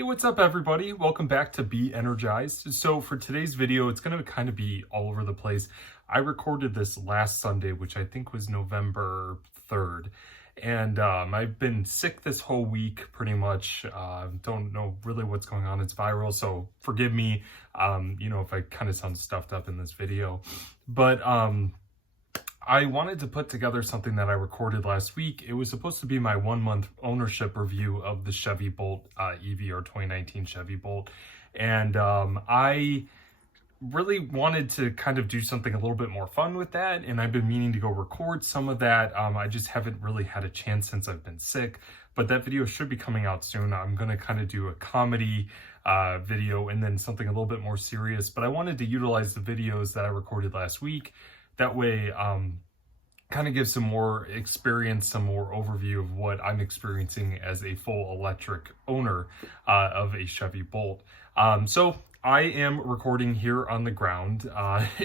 Hey, what's up everybody? Welcome back to Be Energized. So for today's video, it's going to kind of be all over the place. I recorded this last Sunday, which I think was November 3rd. And I've been sick this whole week, pretty much. Don't know really what's going on. It's viral, so forgive me, if I kind of sound stuffed up in this video. But I wanted to put together something that I recorded last week. It was supposed to be my 1-month ownership review of the Chevy Bolt EV, or 2019 Chevy Bolt. And I really wanted to kind of do something a little bit more fun with that. And I've been meaning to go record some of that. I just haven't really had a chance since I've been sick, but that video should be coming out soon. I'm going to kind of do a comedy video and then something a little bit more serious. But I wanted to utilize the videos that I recorded last week. That way, kind of give some more experience, some more overview of what I'm experiencing as a full electric owner of a Chevy Bolt. So I am recording here on the ground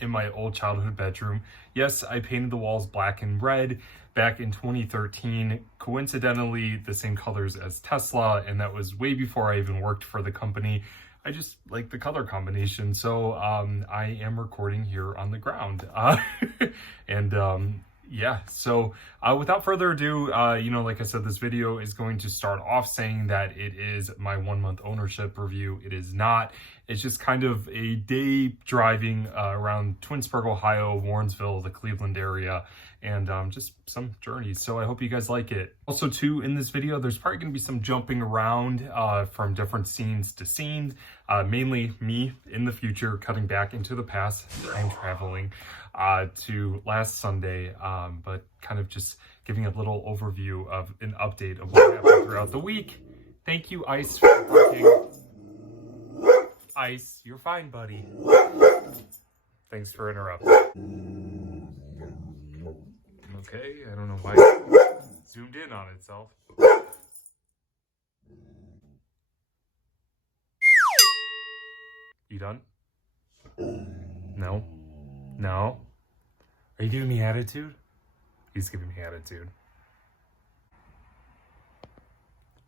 in my old childhood bedroom. Yes, I painted the walls black and red back in 2013, coincidentally the same colors as Tesla, and that was way before I even worked for the company. I just like the color combination, so I am recording here on the ground. Yeah, so without further ado, like I said, this video is going to start off saying that it is my 1-month ownership review. It is not. It's just kind of a day driving around Twinsburg, Ohio, Warrensville, the Cleveland area, and just some journeys. So I hope you guys like it. Also, too, in this video, there's probably going to be some jumping around from different scenes to scene, mainly me in the future cutting back into the past, time traveling to last Sunday, but kind of just giving a little overview of an update of what happened throughout the week. Thank you, Ice, for working. Ice, you're fine, buddy. Thanks for interrupting. Okay, I don't know why it zoomed in on itself. You done? No? No? Are you giving me attitude? He's giving me attitude.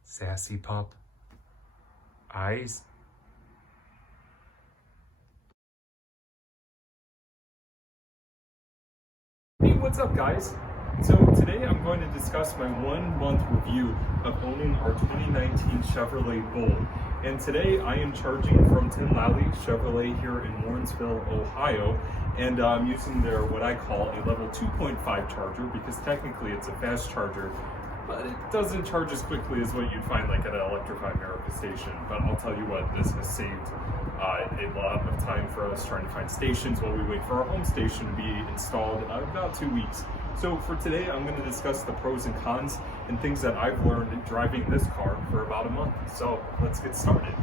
Sassy pup. Eyes. Hey, what's up, guys? So today I'm going to discuss my 1-month review of owning our 2019 Chevrolet Bolt. And today I am charging from Tin Lally Chevrolet here in Warrensville, Ohio. And I'm using their, what I call a level 2.5 charger, because technically it's a fast charger, but it doesn't charge as quickly as what you'd find like at an Electrify America station. But I'll tell you what, this has saved a lot of time for us trying to find stations while we wait for our home station to be installed about 2 weeks. So for today, I'm going to discuss the pros and cons and things that I've learned driving this car for about a month. So let's get started.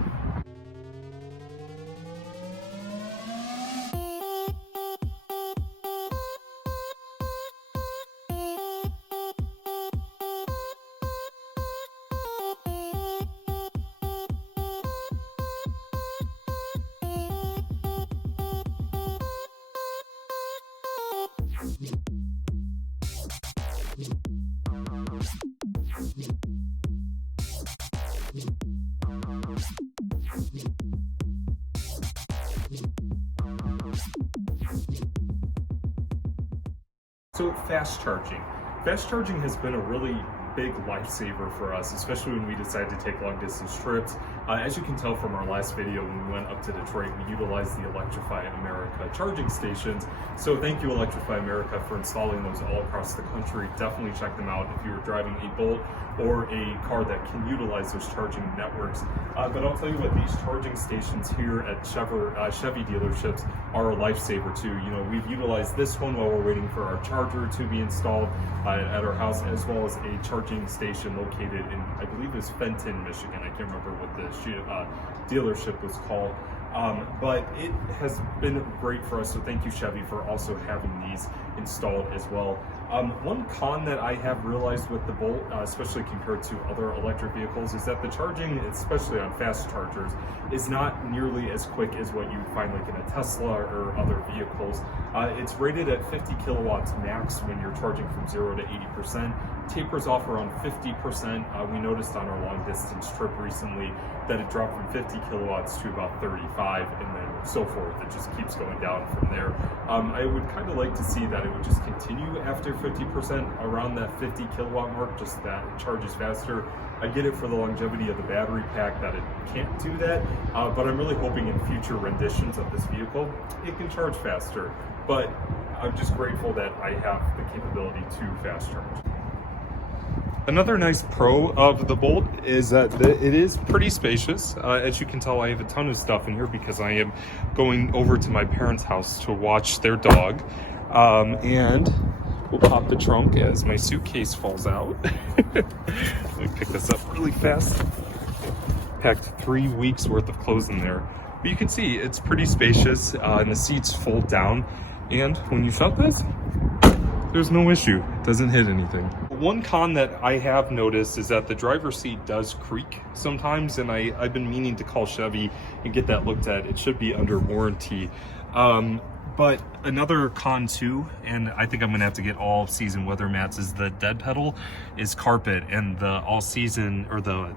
So fast charging. Fast charging has been a really big lifesaver for us, especially when we decide to take long distance trips. As you can tell from our last video, when we went up to Detroit, we utilized the Electrify America charging stations. So thank you, Electrify America, for installing those all across the country. Definitely check them out if you're driving a Bolt or a car that can utilize those charging networks. But I'll tell you what, these charging stations here at Chevy dealerships are a lifesaver too. We've utilized this one while we're waiting for our charger to be installed at our house, as well as a charging station located in, I believe it's Fenton, Michigan. I can't remember what the dealership was called. But it has been great for us, so thank you, Chevy, for also having these installed as well. One con that I have realized with the Bolt, especially compared to other electric vehicles, is that the charging, especially on fast chargers, is not nearly as quick as what you find like in a Tesla or other vehicles. It's rated at 50 kilowatts max when you're charging from 0 to 80%. Tapers off around 50%. We noticed on our long distance trip recently that it dropped from 50 kilowatts to about 35, and then so forth. It just keeps going down from there. I would kind of like to see that it would just continue after 50%, around that 50 kilowatt mark, just that it charges faster. I get it for the longevity of the battery pack that it can't do that, but I'm really hoping in future renditions of this vehicle, it can charge faster. But I'm just grateful that I have the capability to fast charge. Another nice pro of the Bolt is that it is pretty spacious. As you can tell, I have a ton of stuff in here because I am going over to my parents' house to watch their dog. And we'll pop the trunk as my suitcase falls out. Let me pick this up really fast. Packed 3 weeks worth of clothes in there. But you can see it's pretty spacious, and the seats fold down. And when you shut this, there's no issue. It doesn't hit anything. One con that I have noticed is that the driver's seat does creak sometimes, and I've been meaning to call Chevy and get that looked at. It should be under warranty. But another con too, and I think I'm gonna have to get all season weather mats, is the dead pedal is carpet, and the all season or the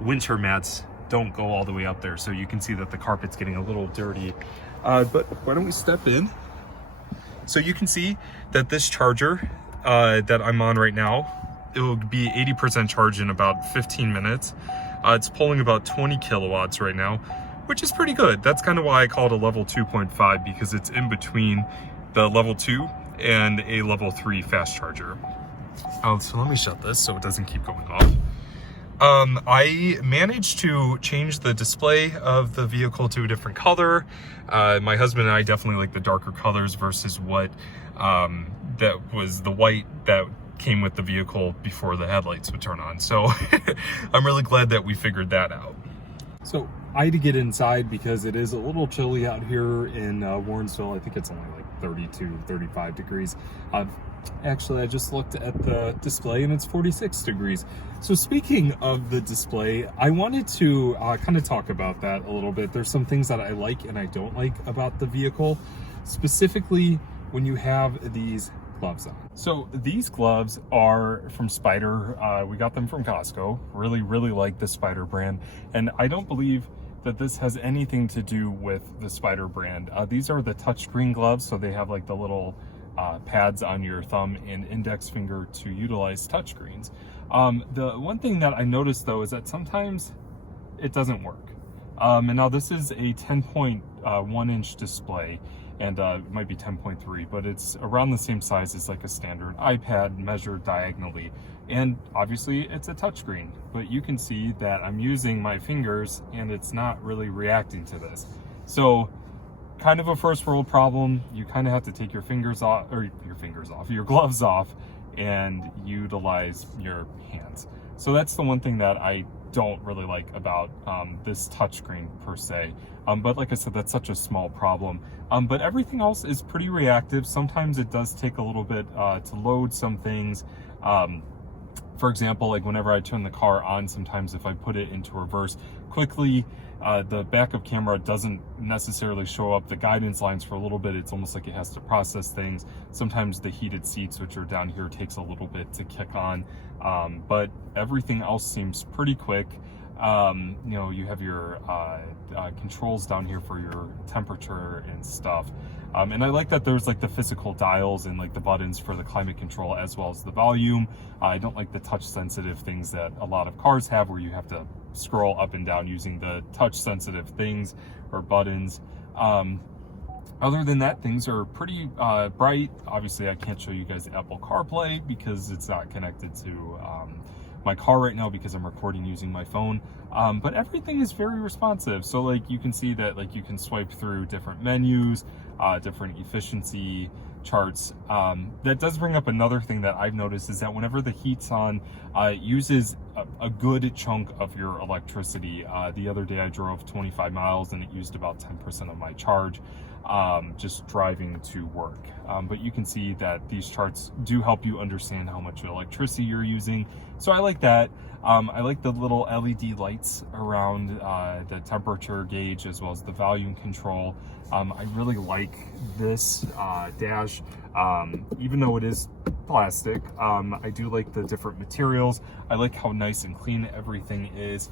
winter mats don't go all the way up there. So you can see that the carpet's getting a little dirty. But why don't we step in? So you can see that this charger that I'm on right now, it will be 80% charged in about 15 minutes. It's pulling about 20 kilowatts right now, which is pretty good. That's kind of why I call it a level 2.5, because it's in between the level 2 and a level 3 fast charger. So let me shut this so it doesn't keep going off. I managed to change the display of the vehicle to a different color. My husband and I definitely like the darker colors versus what that was the white that came with the vehicle before the headlights would turn on. So I'm really glad that we figured that out. So I had to get inside because it is a little chilly out here in Warrensville. I think it's only like 32, 35 degrees. Actually, I just looked at the display and it's 46 degrees. So speaking of the display, I wanted to kind of talk about that a little bit. There's some things that I like and I don't like about the vehicle, specifically when you have these gloves on. So these gloves are from Spider. We got them from Costco. Really like the Spider brand. And I don't believe that this has anything to do with the Spider brand. These are the touchscreen gloves, so they have like the little pads on your thumb and index finger to utilize touchscreens. The one thing that I noticed though is that sometimes it doesn't work. And now this is a 10.1 inch display, and it might be 10.3, but it's around the same size as like a standard iPad measured diagonally. And obviously it's a touchscreen, but you can see that I'm using my fingers and it's not really reacting to this. So kind of a first world problem. You kind of have to take your fingers off, or your gloves off, and utilize your hands. So that's the one thing that I don't really like about this touchscreen per se. But like I said, that's such a small problem. But everything else is pretty reactive. Sometimes it does take a little bit to load some things. For example, like whenever I turn the car on, sometimes if I put it into reverse quickly, the backup camera doesn't necessarily show up the guidance lines for a little bit. It's almost like it has to process things. Sometimes the heated seats, which are down here, takes a little bit to kick on. But everything else seems pretty quick. You know, you have your controls down here for your temperature and stuff. And I like that there's like the physical dials and like the buttons for the climate control as well as the volume. I don't like the touch sensitive things that a lot of cars have, where you have to scroll up and down using the touch sensitive things or buttons. Other than that, things are pretty bright. Obviously, I can't show you guys Apple CarPlay because it's not connected to my car right now because I'm recording using my phone. But everything is very responsive. So like you can see that like you can swipe through different menus, different efficiency charts. That does bring up another thing that I've noticed, is that whenever the heat's on, it uses a good chunk of your electricity. The other day I drove 25 miles and it used about 10% of my charge. just driving to work. But you can see that these charts do help you understand how much electricity you're using. So I like that. I like the little LED lights around the temperature gauge as well as the volume control. I really like this dash, even though it is plastic. I do like the different materials. I like how nice and clean everything is.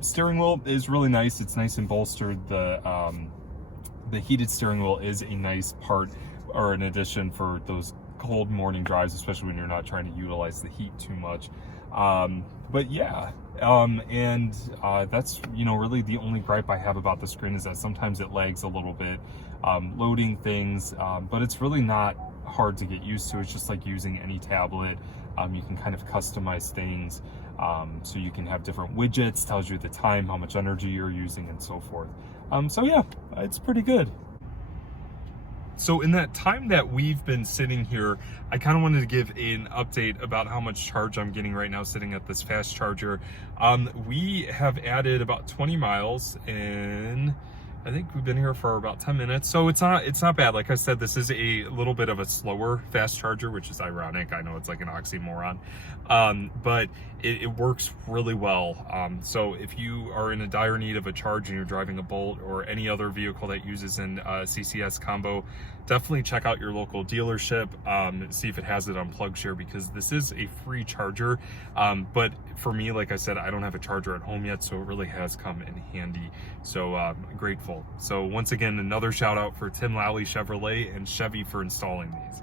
Steering wheel is really nice. It's nice and bolstered. The heated steering wheel is a nice part or an addition for those cold morning drives, especially when you're not trying to utilize the heat too much. But yeah, that's, you know, really the only gripe I have about the screen is that sometimes it lags a little bit, loading things, but it's really not hard to get used to. It's just like using any tablet. You can kind of customize things, so you can have different widgets, tells you the time, how much energy you're using, and so forth. So yeah, it's pretty good. So in that time that we've been sitting here, I kind of wanted to give an update about how much charge I'm getting right now sitting at this fast charger. We have added about 20 miles in, I think we've been here for about 10 minutes. So it's not bad. Like I said, this is a little bit of a slower fast charger, which is ironic. I know it's like an oxymoron, but it works really well. So if you are in a dire need of a charge and you're driving a Bolt or any other vehicle that uses an CCS combo, definitely check out your local dealership, see if it has it on PlugShare, because this is a free charger. But for me, like I said, I don't have a charger at home yet, so it really has come in handy. So I'm grateful. So once again, another shout out for Tim Lally Chevrolet and Chevy for installing these.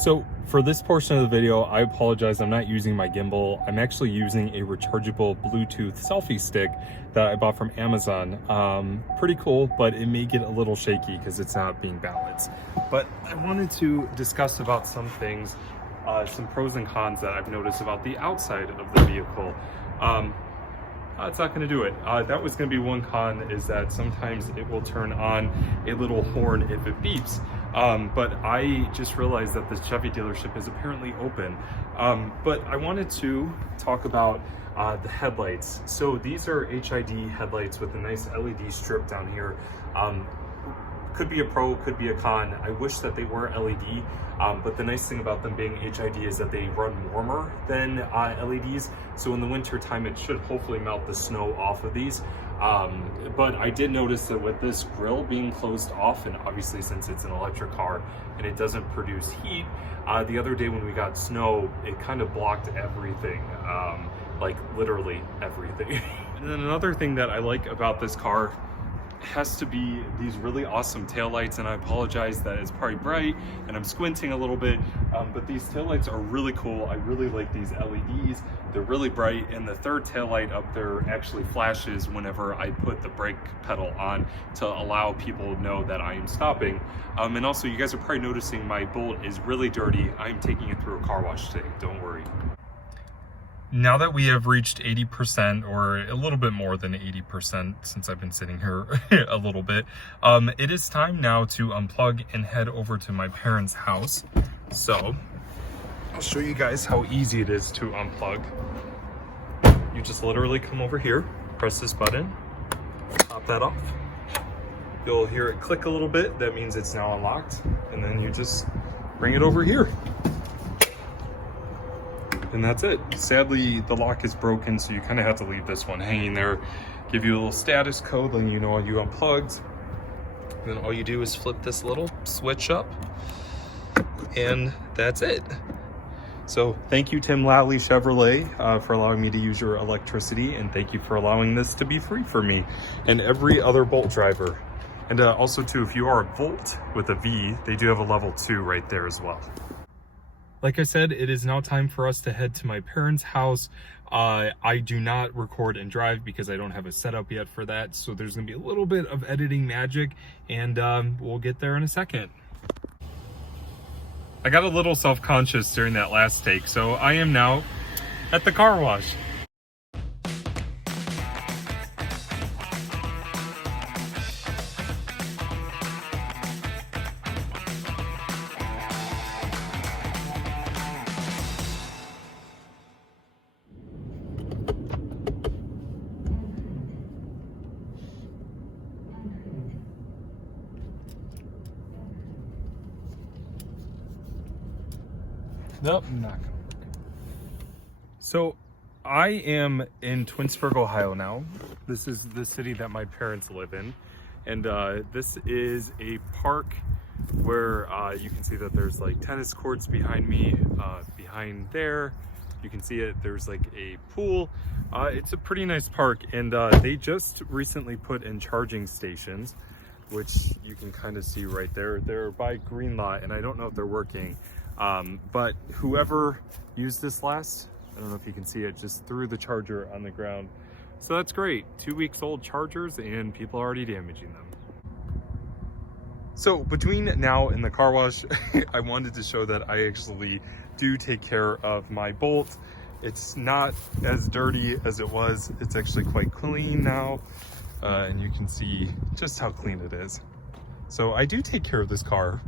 So for this portion of the video, I apologize, I'm not using my gimbal. I'm actually using a rechargeable Bluetooth selfie stick that I bought from Amazon. Pretty cool, but it may get a little shaky because it's not being balanced. But I wanted to discuss about some things, some pros and cons that I've noticed about the outside of the vehicle. It's not going to do it. That was going to be one con, is that sometimes it will turn on a little horn if it beeps. But I just realized that the Chevy dealership is apparently open. But I wanted to talk about the headlights. So these are HID headlights with a nice LED strip down here. Could be a pro, could be a con. I wish that they were LED, but the nice thing about them being HID is that they run warmer than LEDs. So in the winter time, it should hopefully melt the snow off of these. But I did notice that with this grille being closed off, and obviously since it's an electric car and it doesn't produce heat, the other day when we got snow, it kind of blocked everything, like literally everything. And then another thing that I like about this car has to be these really awesome taillights, and I apologize that it's probably bright and I'm squinting a little bit, but these taillights are really cool. I really like these LEDs. They're really bright, and the third taillight up there actually flashes whenever I put the brake pedal on to allow people to know that I am stopping. And also, you guys are probably noticing my Bolt is really dirty. I'm taking it through a car wash today, don't worry. Now that we have reached 80%, or a little bit more than 80% since I've been sitting here a little bit, it is time now to unplug and head over to my parents' house. So I'll show you guys how easy it is to unplug. You just literally come over here, press this button, pop that off. You'll hear it click a little bit. That means it's now unlocked. And then you just bring it over here. And that's it. Sadly, the lock is broken, so you kind of have to leave this one hanging there. Give you a little status code, letting you know you unplugged. And then all you do is flip this little switch up, and that's it. So thank you, Tim Lally Chevrolet, for allowing me to use your electricity, and thank you for allowing this to be free for me and every other Bolt driver. And also too, if you are a Volt with a V, they do have a level 2 right there as well. Like I said, it is now time for us to head to my parents' house. I do not record and drive because I don't have a setup yet for that. So there's gonna be a little bit of editing magic, and we'll get there in a second. I got a little self-conscious during that last take, so I am now at the car wash. Nope, not gonna work. So I am in Twinsburg, Ohio now. This is the city that my parents live in. And this is a park where you can see that there's like tennis courts behind me, behind there. You can see it, there's like a pool. It's a pretty nice park, and they just recently put in charging stations, which you can kind of see right there. They're by Green Lot, and I don't know if they're working. But whoever used this last, I don't know if you can see it, just threw the charger on the ground. So that's great. 2 weeks old chargers and people are already damaging them. So between now and the car wash, I wanted to show that I actually do take care of my Bolt. It's not as dirty as it was. It's actually quite clean now. And you can see just how clean it is. So I do take care of this car.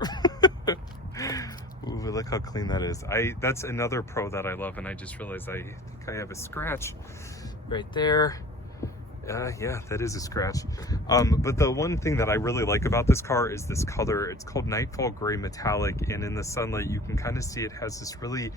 Ooh, look how clean that is. That's another pro that I love, and I just realized I think I have a scratch right there. Yeah, that is a scratch. But the one thing that I really like about this car is this color. It's called Nightfall Gray Metallic, and in the sunlight you can kind of see it has this really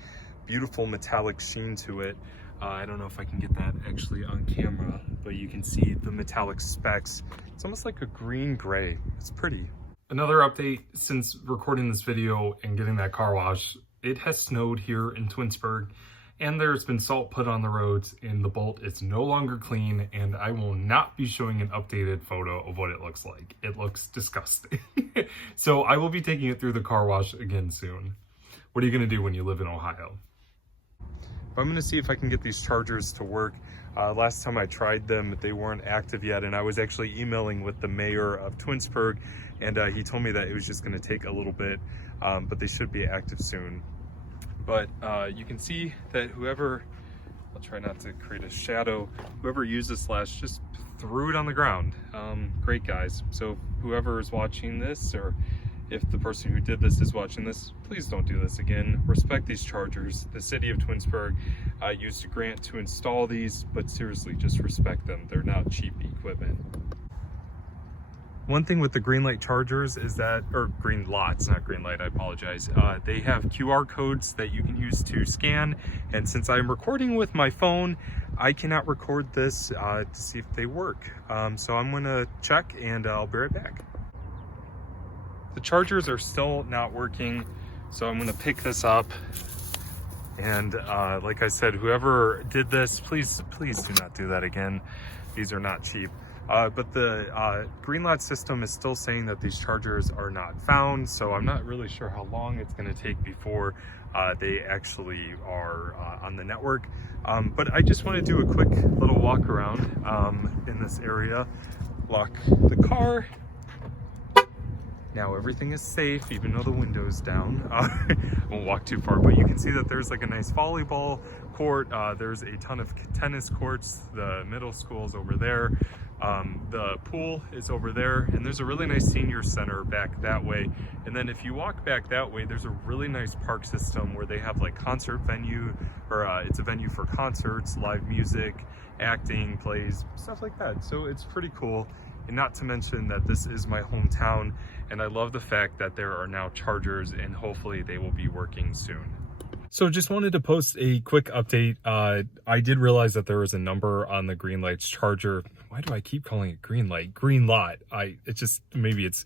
beautiful metallic sheen to it. I don't know if I can get that actually on camera, but you can see the metallic specks. It's almost like a green gray. It's pretty. Another update since recording this video and getting that car wash, it has snowed here in Twinsburg, and there's been salt put on the roads, and the Bolt is no longer clean, and I will not be showing an updated photo of what it looks like. It looks disgusting. So I will be taking it through the car wash again soon. What are you gonna do when you live in Ohio? I'm gonna see if I can get these chargers to work. Last time I tried them, they weren't active yet, and I was actually emailing with the mayor of Twinsburg, and he told me that it was just gonna take a little bit, but they should be active soon. But you can see that whoever, I'll try not to create a shadow, whoever used this last just threw it on the ground. Great guys. So whoever is watching this, or if the person who did this is watching this, please don't do this again. Respect these chargers. The city of Twinsburg used a grant to install these, but seriously, just respect them. They're not cheap equipment. One thing with the green light chargers is that, or green lots, not green light, I apologize. They have QR codes that you can use to scan. And since I'm recording with my phone, I cannot record this to see if they work. So I'm gonna check and I'll be right back. The chargers are still not working, so I'm gonna pick this up. And like I said, whoever did this, please do not do that again. These are not cheap. But the Green Lot system is still saying that these chargers are not found, so I'm not really sure how long it's gonna take before they actually are on the network. But I just wanna do a quick little walk around in this area, lock the car. Now everything is safe, even though the window's down. I won't walk too far, but you can see that there's like a nice volleyball court. There's a ton of tennis courts. The middle school's over there. The pool is over there, and there's a really nice senior center back that way. And then if you walk back that way, there's a really nice park system where they have like concert venue, or it's a venue for concerts, live music, acting, plays, stuff like that. So it's pretty cool. And not to mention that this is my hometown, and I love the fact that there are now chargers, and hopefully they will be working soon. So just wanted to post a quick update. I did realize that there was a number on the Green Light's charger. Why do I keep calling it Green Light? Green Lot. Maybe it's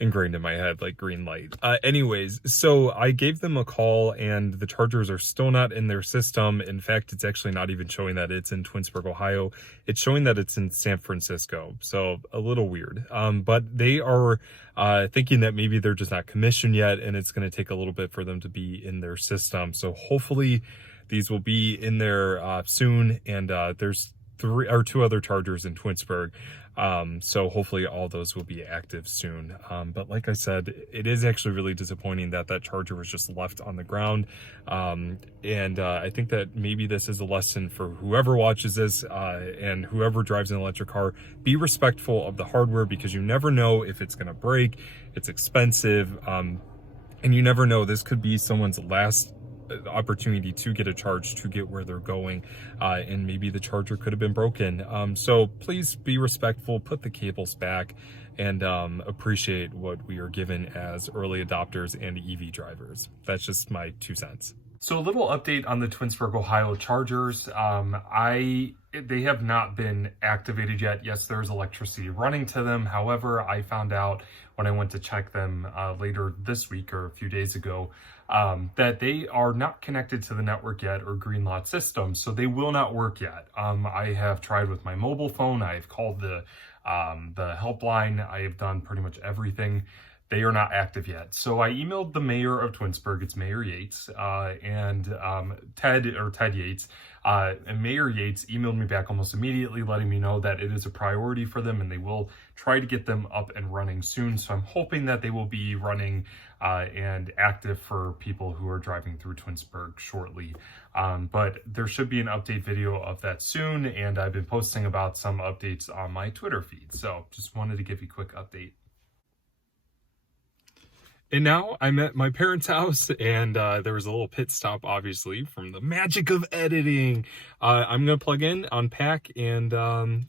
ingrained in my head, like Green Light. Anyways, so I gave them a call, and the chargers are still not in their system. In fact, it's actually not even showing that it's in Twinsburg, Ohio. It's showing that it's in San Francisco. So a little weird. But they are thinking that maybe they're just not commissioned yet, and it's going to take a little bit for them to be in their system. So hopefully these will be in there soon. And there's 2 other chargers in Twinsburg. So hopefully all those will be active soon. But like I said, it is actually really disappointing that that charger was just left on the ground. I think that maybe this is a lesson for whoever watches this, and whoever drives an electric car. Be respectful of the hardware, because you never know if it's gonna break. It's expensive, and you never know, this could be someone's last opportunity to get a charge to get where they're going, and maybe the charger could have been broken. So please be respectful, put the cables back, and appreciate what we are given as early adopters and EV drivers. That's just my 2 cents. So a little update on the Twinsburg, Ohio Chargers. They have not been activated yet. Yes, there's electricity running to them. However, I found out when I went to check them later this week or a few days ago that they are not connected to the network yet or green lot system, so they will not work yet. I have tried with my mobile phone. I've called the helpline. I have done pretty much everything. They are not active yet. So I emailed the mayor of Twinsburg, it's Mayor Yates, and Ted Yates, and Mayor Yates emailed me back almost immediately letting me know that it is a priority for them and they will try to get them up and running soon. So I'm hoping that they will be running and active for people who are driving through Twinsburg shortly. But there should be an update video of that soon, and I've been posting about some updates on my Twitter feed. So just wanted to give you a quick update. And now I'm at my parents' house, and there was a little pit stop, obviously, from the magic of editing. I'm going to plug in, unpack, and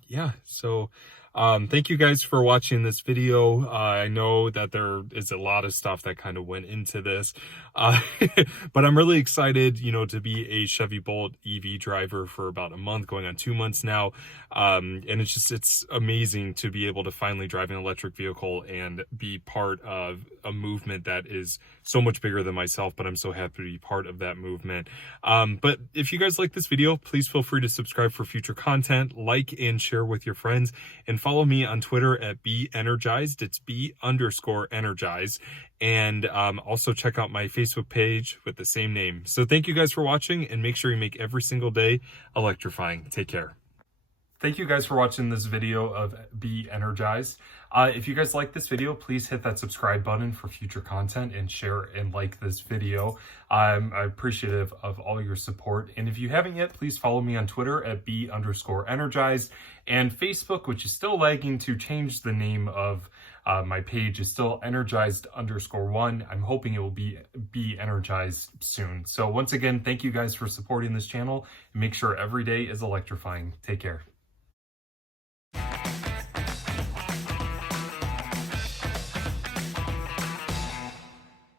yeah, so thank you guys for watching this video. I know that there is a lot of stuff that kind of went into this, but I'm really excited, you know, to be a Chevy Bolt EV driver for about a month, going on 2 months now. And it's amazing to be able to finally drive an electric vehicle and be part of a movement that is so much bigger than myself, but I'm so happy to be part of that movement. But if you guys like this video, please feel free to subscribe for future content, like and share with your friends, and follow me on Twitter at @BeEnergized. It's B_energized. And also check out my Facebook page with the same name. So thank you guys for watching, and make sure you make every single day electrifying. Take care. Thank you guys for watching this video of Be Energized. If you guys like this video, please hit that subscribe button for future content and share and like this video. I'm appreciative of all your support. And if you haven't yet, please follow me on Twitter at @B_energized, and Facebook, which is still lagging to change the name of my page, is still energized_1. I'm hoping it will be energized soon. So once again, thank you guys for supporting this channel, and make sure every day is electrifying. Take care.